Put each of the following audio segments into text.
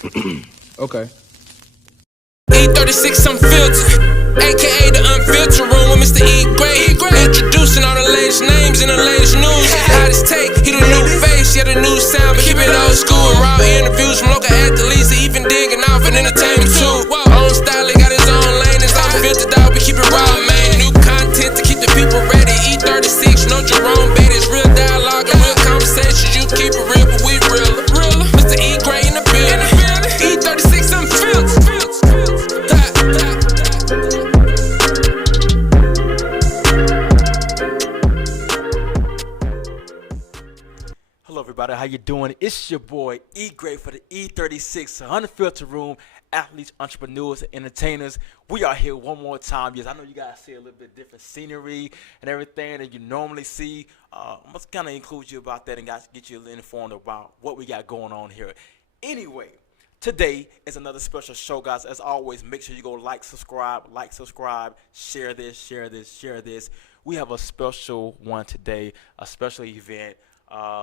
Okay. E36 Unfiltered, aka the Unfiltered Room with Mr. 𝐸𝐤. Introducing all the latest names and the latest news. Hottest take, he the new face, yeah the new sound, but keep it old school and raw interviews from local athletes, and even digging off in entertainment too. Own style, he got his own lane, it's unfiltered dog, we keep it raw, man. New content to keep the people ready. E36, no Jerome Betty's, real dialogue and real conversations. You keep it real, but we real. Mr. 𝐸𝐤 in the building. E36 Unfiltered. Hello everybody, how you doing? It's your boy 𝐸𝐤 for the E36 Unfiltered Room, athletes, entrepreneurs, and entertainers. We are here one more time. Yes, I know you guys see a little bit different scenery and everything that you normally see. I'm just kind of include you about that and guys get you informed about what we got going on here. Anyway, today is another special show, guys. As always, make sure you go like, subscribe, share this. We have a special one today, a special event.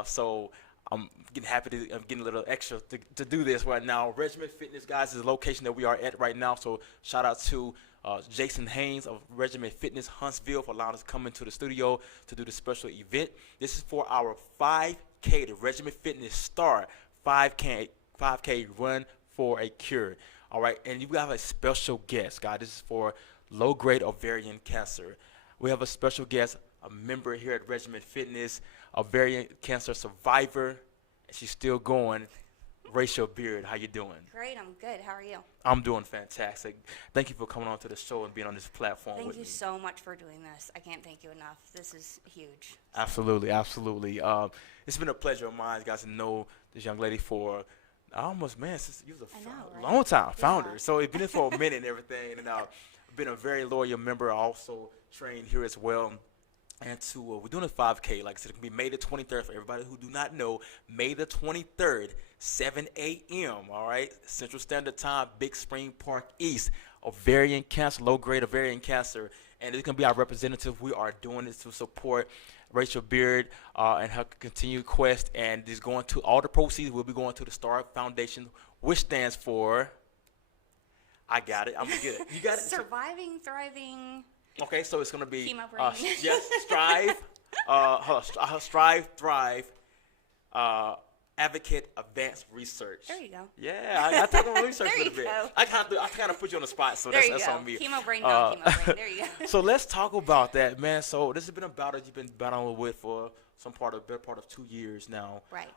So I'm getting a little extra to do this right now. Regiment Fitness, guys, is the location that we are at right now. So shout out to Jason Haynes of Regiment Fitness Huntsville for allowing us to come into the studio to do the special event. This is for our 5K, the Regiment Fitness Star 5K Run for a Cure. All right, and you have a special guest, guys. This is for low-grade ovarian cancer. We have a special guest, a member here at Regiment Fitness, ovarian cancer survivor, and she's still going. Rachel Beard, how you doing? Great, I'm good. How are you? I'm doing fantastic. Thank you for coming on to the show and being on this platform. Thank you so much for doing this. I can't thank you enough. This is huge. Absolutely. It's been a pleasure of mine, guys, to know this young lady for since you was a long time founder. Yeah. So it's been for a minute and everything, and I've been a very loyal member. I also trained here as well. And we're doing a 5K, like I said, it can be May the 23rd. For everybody who do not know, May the 23rd, 7 a.m., all right? Central Standard Time, Big Spring Park East, ovarian cancer, low-grade ovarian cancer. And it's going to be our representative. We are doing this to support Rachel Beard and her continued quest. And this going to all the proceeds will be going to the Star Foundation, which stands for, I got it. I'm good. You got it? Surviving, thriving. Okay, so it's going to be Strive, Thrive, Advocate, Advanced Research. There you go. Yeah, I talk about research a little bit. Go. I kind of put you on the spot, so that's on me. Chemo brain, no chemo brain. There you go. So let's talk about that, man. So this has been a battle you've been battling with for better part of 2 years now. Right.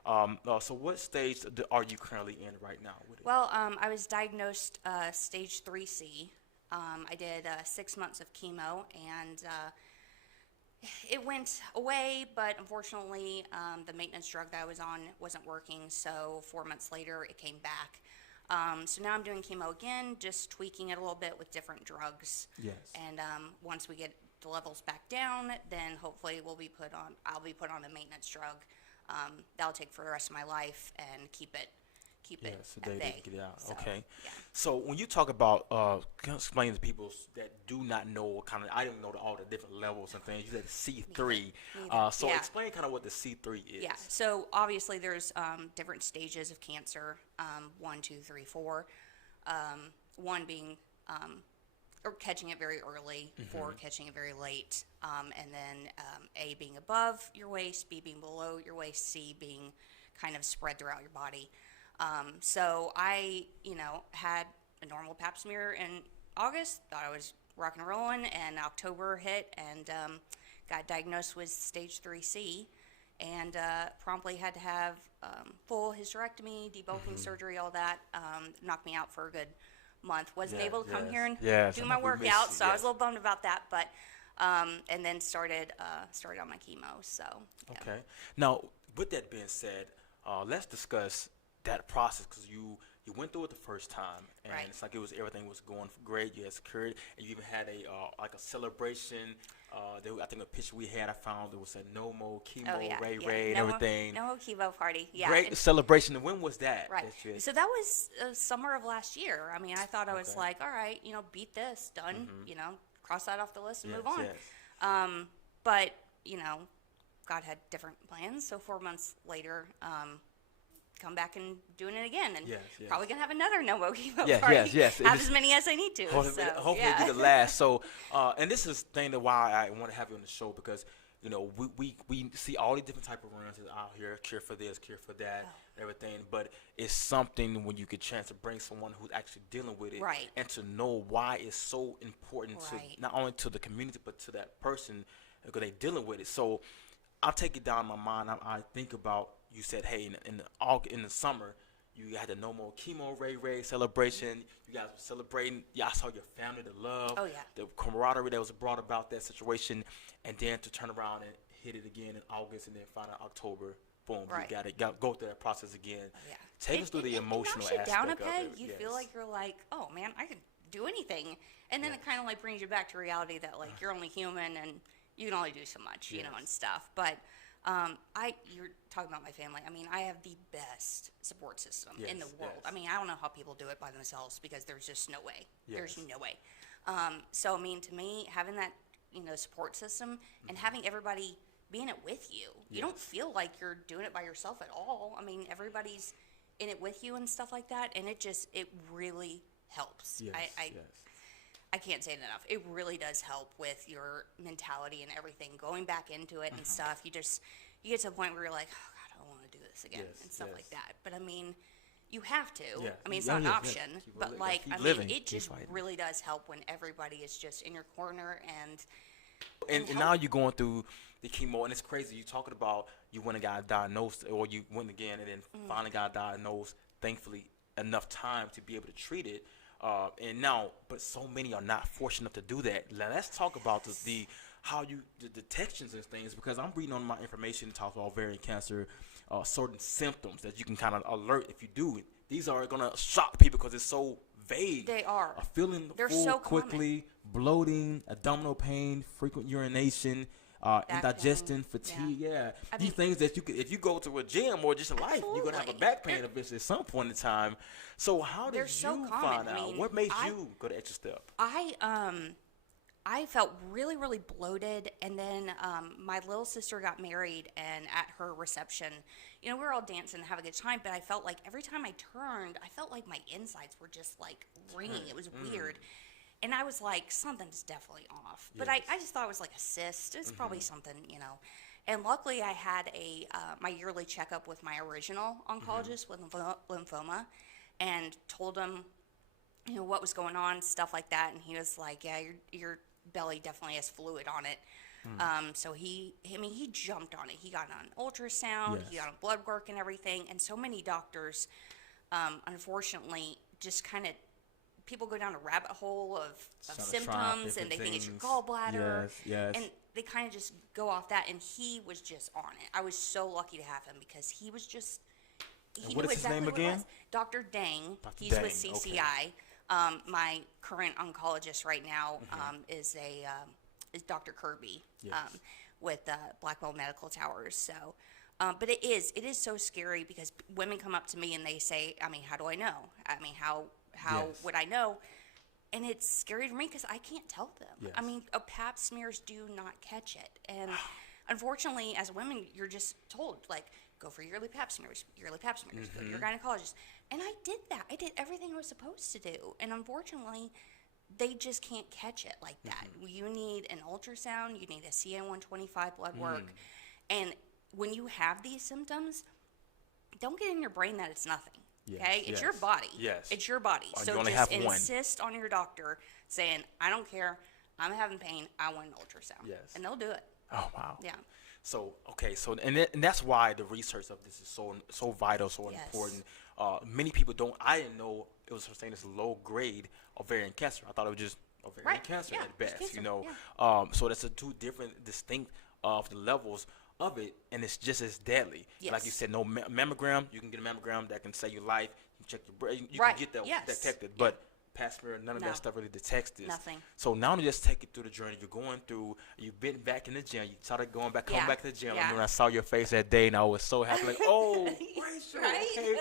So what stage are you currently in right now? Well, I was diagnosed stage 3C. I did 6 months of chemo, and it went away, but unfortunately, the maintenance drug that I was on wasn't working, so 4 months later, it came back. So now I'm doing chemo again, just tweaking it a little bit with different drugs. Yes. And once we get the levels back down, then hopefully I'll be put on a maintenance drug. That'll take for the rest of my life and keep it so they get it out. So, okay. Yeah. So when you talk about, explain to people that do not know I didn't know all the different levels and things. You said C3. So explain kind of what the C3 is. Yeah. So obviously there's different stages of cancer. 1, 2, 3, 4. 1 being or catching it very early, 4 catching it very late, and then A being above your waist, B being below your waist, C being kind of spread throughout your body. So I, had a normal pap smear in August, thought I was rock and rolling, and October hit and got diagnosed with stage 3C and promptly had to have full hysterectomy, debulking surgery, all that. Knocked me out for a good month. Wasn't able to come here and do my workout, so I was a little bummed about that, but and then started on my chemo. So okay. Now, with that being said, let's discuss that process, because you went through it the first time, and it's like everything was going great. You had secured, and you even had a celebration. I think a picture we had, I found there was a no more chemo, Ray, and everything. No more chemo party. Yeah. Great celebration. And when was that? Right. So that was summer of last year. I mean, I thought I was like, all right, beat this, done. Cross that off the list and move on. Yes. But God had different plans. So 4 months later, come back and doing it again, and Yes. probably gonna have another no mo chemo Yes, party. yes. Have as many as I need to. Hopefully, so, hopefully yeah. it'll be the last. So, and this is the thing that why I want to have you on the show, because we see all these different type of runs out here, cure for this, cure for that, everything. But it's something when you get a chance to bring someone who's actually dealing with it, Right. and to know why it's so important Right. to not only to the community but to that person because they dealing with it. So I'll take it down in my mind. I think about, you said, hey, in the summer, you had the no more chemo Ray celebration. You guys were celebrating. Y'all saw your family, the love, Oh, yeah. the camaraderie that was brought about that situation, and then to turn around and hit it again in August, and then find out October, boom, Right. you got to go through that process again. Yeah. Take us through the emotional it knocks you down a aspect peg. of it. You Yes. feel like you're like, oh man, I could do anything, and then it kind of like brings you back to reality that like you're only human and you can only do so much, you know, and stuff. But you're talking about my family. I mean, I have the best support system in the world. Yes. I mean, I don't know how people do it by themselves because there's just no way. Yes. There's no way. So I mean, to me, having that support system and having everybody being it with you, you don't feel like you're doing it by yourself at all. I mean, everybody's in it with you and stuff like that, and it really helps. Yes, I can't say it enough. It really does help with your mentality and everything. Going back into it and stuff, you get to a point where you're like, oh God, I don't want to do this again and stuff like that. But I mean, you have to. Yeah. I mean, it's not an Yeah. option. Keep But li- like, keep I mean, living, it keep just fighting. really does help when everybody is just in your corner and And now you're going through the chemo, and it's crazy. You're talking about you went and got diagnosed, or you went again and then finally got diagnosed, thankfully, enough time to be able to treat it. And now, but so many are not fortunate enough to do that. Now, let's talk about the detections and things, because I'm reading on my information, talk about ovarian cancer, certain symptoms that you can kind of alert if you do it. These are going to shock people because it's so vague. They are. Feeling They're full so quickly, bloating, abdominal pain, frequent urination, indigestion, fatigue. Yeah, I these mean, things that you could, if you go to a gym or just in life, you're gonna have a Absolutely. back pain eventually at some point in time. So how did They're you so common. find I out? mean, What made you go the extra step? I felt really, really bloated, and then my little sister got married, and at her reception, we were all dancing and having a good time, but I felt like every time I turned, I felt like my insides were just like ringing. It was weird. And I was like, something's definitely off. But I just thought it was like a cyst. It's probably something, And luckily I had my yearly checkup with my original oncologist with lymphoma, and told him, what was going on, stuff like that. And he was like, yeah, your belly definitely has fluid on it. So he jumped on it. He got on ultrasound, he got on blood work and everything. And so many doctors, unfortunately, just kind of, people go down a rabbit hole of symptoms, and they think it's your gallbladder. Yes. And they kind of just go off that, and he was just on it. I was so lucky to have him because he was just, he what knew is his exactly name what it again? was. Dr. Dang. Dr. He's Dang, with CCI. My current oncologist right now is Dr. Kirby with Blackwell Medical Towers. So, but it is so scary because women come up to me and they say, I mean, how do I know? I mean, how would I know? And it's scary for me because I can't tell them. Yes. I mean, pap smears do not catch it. And unfortunately, as women, you're just told, like, go for yearly pap smears, go to your gynecologist. And I did that. I did everything I was supposed to do. And unfortunately, they just can't catch it like that. You need an ultrasound. You need a CA-125 blood work. And when you have these symptoms, don't get in your brain that it's nothing. Okay? It's your body. Yes. It's your body. Or So you only just have one. insist on your doctor saying, I don't care. I'm having pain. I want an ultrasound. Yes. And they'll do it. Oh wow. Yeah. So and that's why the research of this is so vital, so important. Many people don't. I didn't know it was saying it's low grade ovarian cancer. I thought it was just ovarian cancer at best. Cancer. So that's two different, distinct of the levels of it, and it's just as deadly. Yes. Like you said, no mammogram. You can get a mammogram that can save your life. You can check your brain. You can get that detected, but pap smear, none of that stuff really detects this. Nothing. So now to just take you through the journey you're going through, you've been back in the gym, you started coming back to the gym. And when I saw your face that day, and I was so happy, like, oh, Rachel, Right? okay.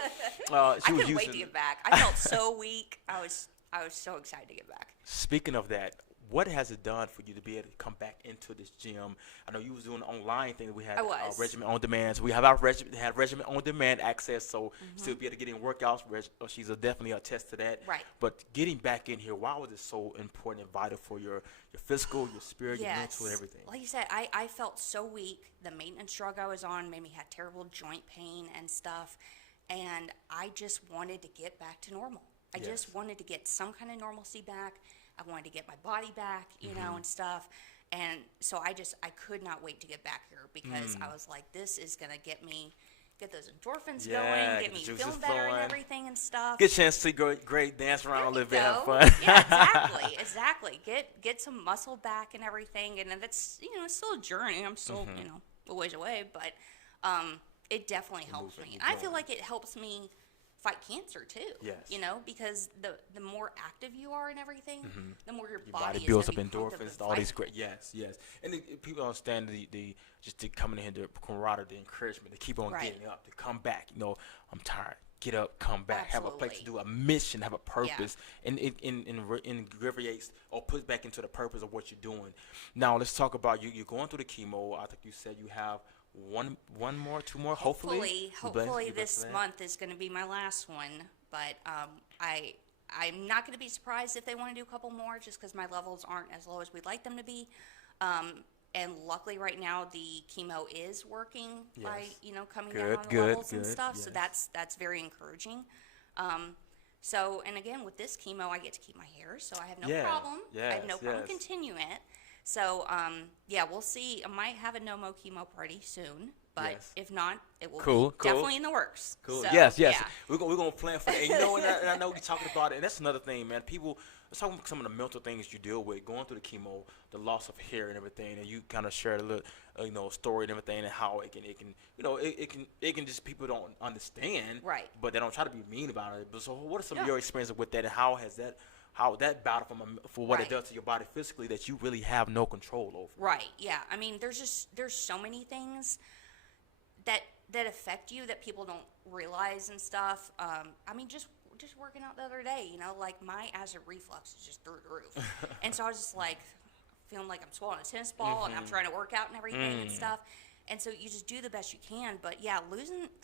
I couldn't wait to get back. I felt so weak. I was so excited to get back. Speaking of that, what has it done for you to be able to come back into this gym? I know you was doing the online thing that we had. I was. Regimen on Demand. So we have our Regimen on Demand access, so still be able to get in workouts. She's definitely attest to that. Right. But getting back in here, why was it so important and vital for your physical, your spirit, your mental, everything? Like you said, I felt so weak. The maintenance drug I was on made me have terrible joint pain and stuff. And I just wanted to get back to normal. I just wanted to get some kind of normalcy back. I wanted to get my body back, you know, and stuff. And so I could not wait to get back here because I was like, this is going to get those endorphins going, get me feeling better and everything and stuff. Get a chance to see great dance around a little bit, have fun. Yeah, exactly. Get some muscle back and everything. And that's, you know, it's still a journey. I'm still, you know, a ways away, but it definitely helps me. And I feel like it helps me fight cancer too. Yes. You know, because the more active you are and everything, the more your body is builds gonna up be pumped endorphins, to all fight. these great, yes. And people understand the just to coming in here, the camaraderie, the encouragement, to keep on getting up, to come back. You know, I'm tired. Get up, come back, have a place to do, a mission, have a purpose, and it invigorates or puts back into the purpose of what you're doing. Now let's talk about you're going through the chemo. I think you said you have two more, hopefully this month is going to be my last one, but I'm not going to be surprised if they want to do a couple more just because my levels aren't as low as we'd like them to be. And luckily right now the chemo is working by, you know, coming down on the levels and stuff. So that's very encouraging. So, and again, with this chemo, I get to keep my hair, so I have no problem. I have no problem continuing it. So, we'll see. I might have a no-mo chemo party soon, but if not, it will be definitely in the works. Cool. So, Yes. We're gonna plan for that. And you know, and I know you're talking about it, and that's another thing, man. Let's talk about some of the mental things you deal with going through the chemo, the loss of hair and everything, and you kind of shared a little, story and everything, and how it can just people don't understand, right? But they don't try to be mean about it. But so, what are some of your experiences with that, and how that battle for what it does to your body physically that you really have no control over? Right. Yeah. I mean, there's so many things that affect you that people don't realize and stuff. I mean, just working out the other day, you know, like my acid reflux is just through the roof, and so I was just like feeling like I'm swallowing a tennis ball, and I'm trying to work out and everything and stuff. And so you just do the best you can. But yeah,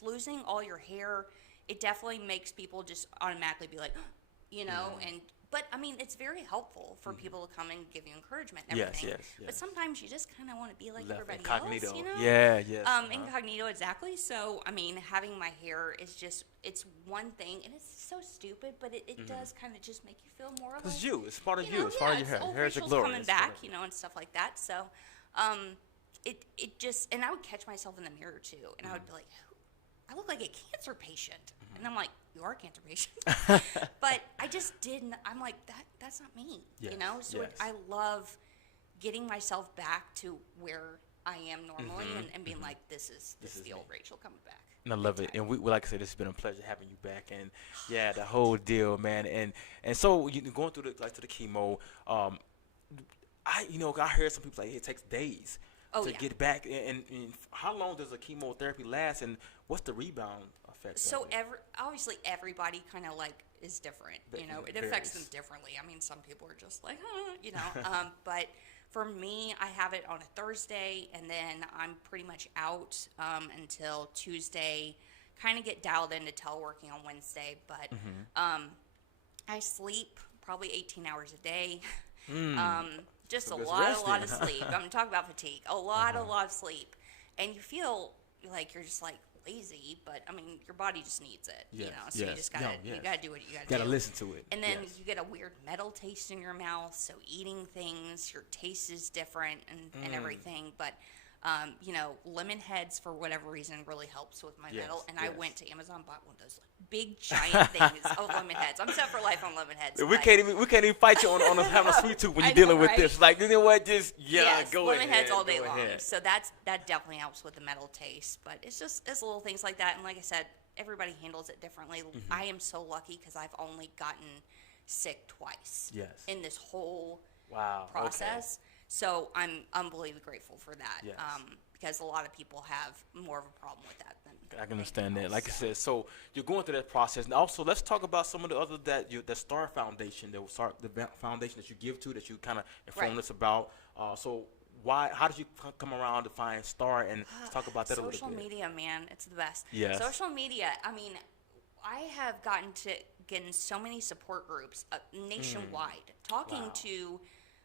losing all your hair, it definitely makes people just automatically be like, you know, But, I mean, it's very helpful for people to come and give you encouragement and everything. Yes. But sometimes you just kind of want to be like everybody else, you know? Incognito, exactly. So, I mean, having my hair is just, it's one thing, and it's so stupid, but it does kind of just make you feel more of a... It's you. It's part of you. It's part of your hair. Hair is your glory. Coming back, you know, and stuff like that. So, it just, and I would catch myself in the mirror, too, and I would be like, I look like a cancer patient. And I'm like, you are a cancer patient. But I just didn't, I'm like, that's not me, you know? So I love getting myself back to where I am normally and being like, this is the old Rachel coming back. And I love it. And we like I said, it's been a pleasure having you back. And the whole deal, man. And so you going through the chemo, I heard some people say it takes days to get back. And how long does a chemotherapy last? And what's the rebound effect? So obviously everybody kind of like is different. You know, it affects them differently. I mean, some people are just like, you know. But for me, I have it on a Thursday, and then I'm pretty much out until Tuesday. Kind of get dialed into teleworking on Wednesday, but I sleep probably 18 hours a day. Just so a lot of sleep. I'm talking about fatigue. A lot of sleep. And you feel like you're just like lazy, but I mean, your body just needs it, you know, so you just gotta, you gotta do what you gotta do. Gotta listen to it. And then you get a weird metal taste in your mouth, so eating things, your taste is different and everything, but you know, lemon heads for whatever reason really helps with my metal, and I went to Amazon, bought one of those big giant things of lemon heads. I'm set for life on lemon heads. We can't even fight you on having a sweet tooth when you're dealing with this. Like, you know what? Just go ahead. Lemon heads all day long. So that definitely helps with the metal taste. But it's little things like that. And like I said, everybody handles it differently. I am so lucky because I've only gotten sick twice. In this whole process. So I'm unbelievably grateful for that. Because a lot of people have more of a problem with that I can understand that. Like I said, so you're going through that process. And also, let's talk about some of the other the Star Foundation, the foundation that you give to, that you kind of informed us about. So how did you come around to find Star, and let's talk about that a little bit. Social media, man, it's the best. Yes. Social media, I mean, I have gotten to get in so many support groups nationwide, talking to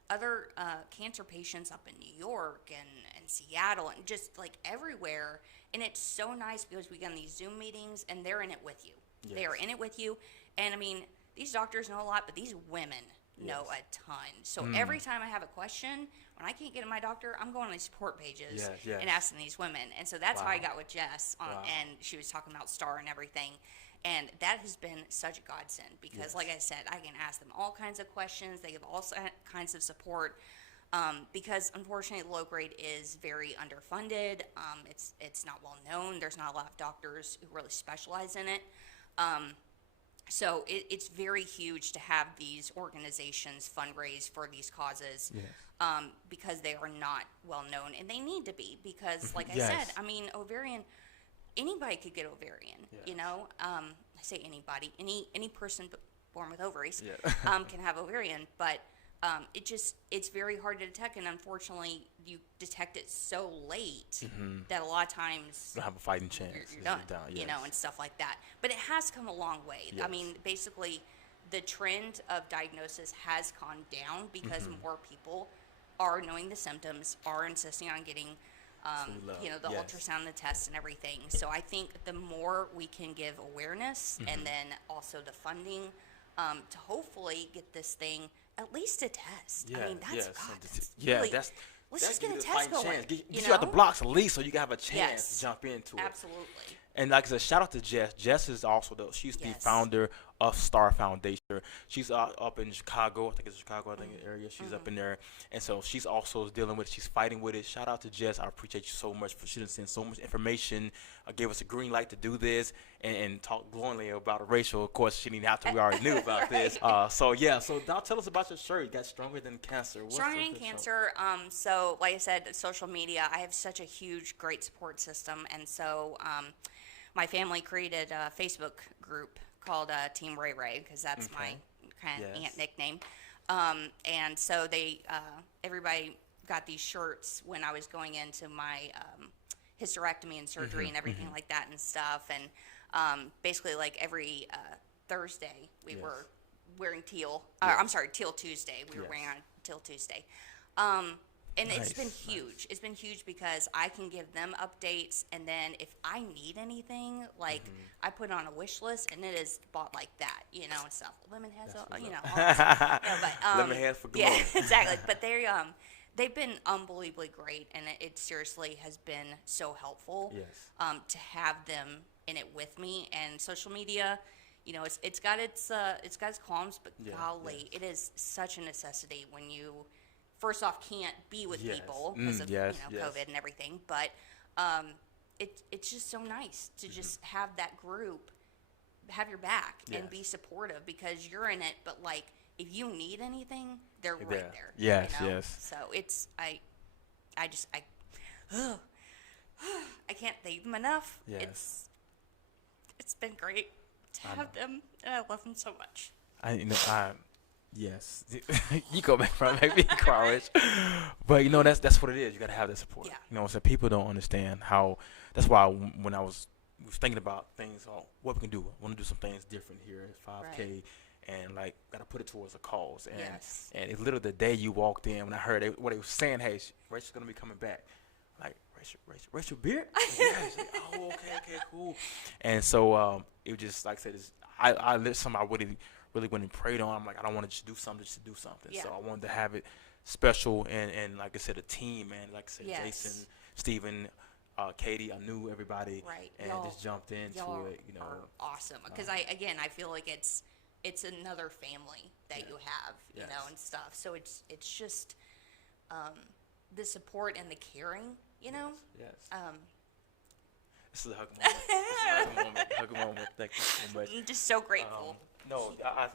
other cancer patients up in New York and Seattle and just like everywhere. And it's so nice because we get on these Zoom meetings and they're in it with you. Yes. They are in it with you. And I mean, these doctors know a lot, but these women know a ton. So every time I have a question, when I can't get to my doctor, I'm going on these support pages and asking these women. And so that's how I got with Jess. And she was talking about Star and everything. And that has been such a godsend because, like I said, I can ask them all kinds of questions. They give all kinds of support because, unfortunately, low grade is very underfunded. It's not well known. There's not a lot of doctors who really specialize in it. So it's very huge to have these organizations fundraise for these causes because they are not well known, and they need to be because, like I said, I mean, ovarian. Anybody could get ovarian, you know. I say anybody, any person born with ovaries can have ovarian, but it's very hard to detect, and unfortunately, you detect it so late that a lot of times you don't have a fighting chance. You're done, you know, and stuff like that. But it has come a long way. I mean, basically, the trend of diagnosis has gone down because more people are knowing the symptoms, are insisting on getting you know, the ultrasound, the tests, and everything. So I think the more we can give awareness and then also the funding to hopefully get this thing at least a test. I mean, that's really, let's just get a test going. Get you out the blocks at least so you can have a chance to jump into it. Absolutely. And like I said, shout out to Jess. Jess is also she's the founder of Star Foundation. She's up in Chicago. I think it's Chicago, area. She's up in there. And so she's also dealing with it. She's fighting with it. Shout out to Jess. I appreciate you so much. She done sent so much information. Gave us a green light to do this and talk glowingly about Rachel. Of course, she didn't have to. We already knew about this. So now tell us about your shirt. You got Stronger Than Cancer. Stronger Than Cancer. So like I said, social media, I have such a huge, great support system. And so my family created a Facebook group called Team Ray Ray because that's my kind of aunt nickname. And so they everybody got these shirts when I was going into my hysterectomy and surgery and everything like that and stuff. And basically, like every Thursday, we were wearing teal. I'm sorry, Teal Tuesday. We were wearing on Teal Tuesday. And it's been huge. It's been huge because I can give them updates, and then if I need anything, like I put on a wish list, and it is bought like that, you know, and stuff. Lemon heads, you know, all that stuff. Lemon heads for glow. Yeah, exactly. But they've been unbelievably great, and it seriously has been so helpful to have them in it with me. And social media, you know, it's got its qualms, but golly, it is such a necessity when you first off can't be with people because of COVID and everything, but it's just so nice to just have that group have your back and be supportive because you're in it, but like if you need anything, they're right there. Yes, you know? yes. So it's I can't thank them enough. Yes. It's been great to have them, and I love them so much. Yes, you go back from maybe college, but you know that's what it is. You gotta have that support. Yeah. You know, so people don't understand how. That's why when I was thinking about things, what we can do. I want to do some things different here at 5K, and like gotta put it towards a cause. And it's literally the day you walked in when I heard what they were saying. Hey, Rachel's gonna be coming back. Like Rachel Beard. Like, oh, okay, cool. And so it was just like I said, I lit something I really went and prayed on. I'm like, I don't want to just do something just to do something. So I wanted to have it special and like I said, a team, man. Like I said, Jason, Steven, Katie, I knew everybody and y'all, just jumped into it. You know, are awesome because I feel like it's another family that you have, you know, and stuff. So it's just the support and the caring, you know. Yes. This is a hug moment. Thank you so much. I'm just so grateful.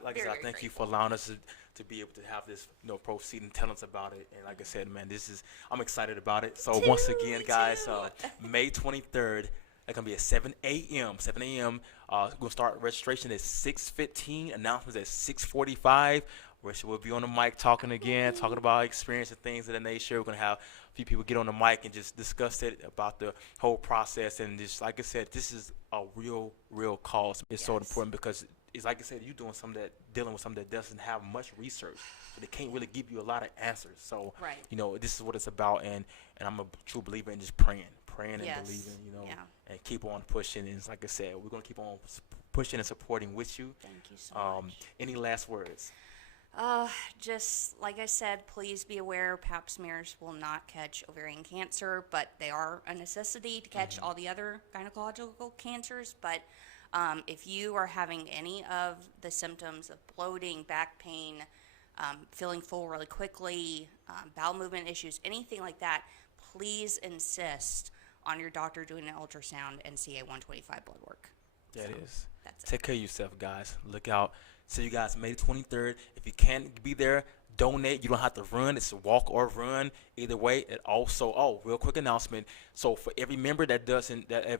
Like I said, I thank you for allowing us to be able to have this, you know, proceed and tell us about it. And like I said, man, I'm excited about it. So once again, guys, May 23rd, It's going to be at 7 a.m. 7 a.m. We're going to start registration at 6:15. Announcements at 6:45. We'll be on the mic talking again, talking about experience and things of that nature. We're going to have a few people get on the mic and just discuss it about the whole process. And just like I said, this is a real cause. It's so important because it's like I said, you're doing dealing with something that doesn't have much research. So they can't really give you a lot of answers. So, this is what it's about. And I'm a true believer in just praying and believing, and keep on pushing. And like I said, we're going to keep on pushing and supporting with you. Thank you so much. Any last words? Just like I said, please be aware pap smears will not catch ovarian cancer, but they are a necessity to catch all the other gynecological cancers. But if you are having any of the symptoms of bloating, back pain, feeling full really quickly, bowel movement issues, anything like that, please insist on your doctor doing an ultrasound and CA-125 blood work. That is. That's it. Take care of yourself, guys. Look out. See you guys May 23rd. If you can't be there, donate. You don't have to run. It's a walk or run. Either way. It also, real quick announcement. So for every member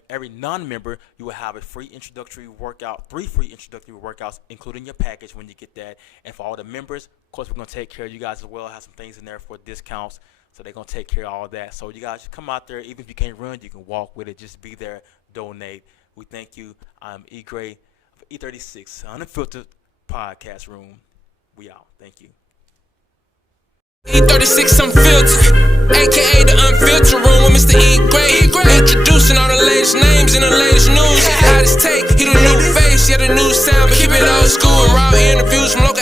every non-member, you will have a free introductory workout, 3 free introductory workouts, including your package when you get that. And for all the members, of course, we're going to take care of you guys as well. Have some things in there for discounts. So they're going to take care of all that. So you guys should come out there. Even if you can't run, you can walk with it. Just be there. Donate. We thank you. I'm 𝐸𝐤 of E36, Unfiltered Podcast Room. We out. Thank you. E36 Unfiltered, aka the Unfiltered Room with Mr. 𝐸𝐤. Introducing all the latest names and the latest news. 𝐿𝐥𝐤𝐿𝐴 take, he the new face, yeah the new sound, but keep it old school and raw interviews from local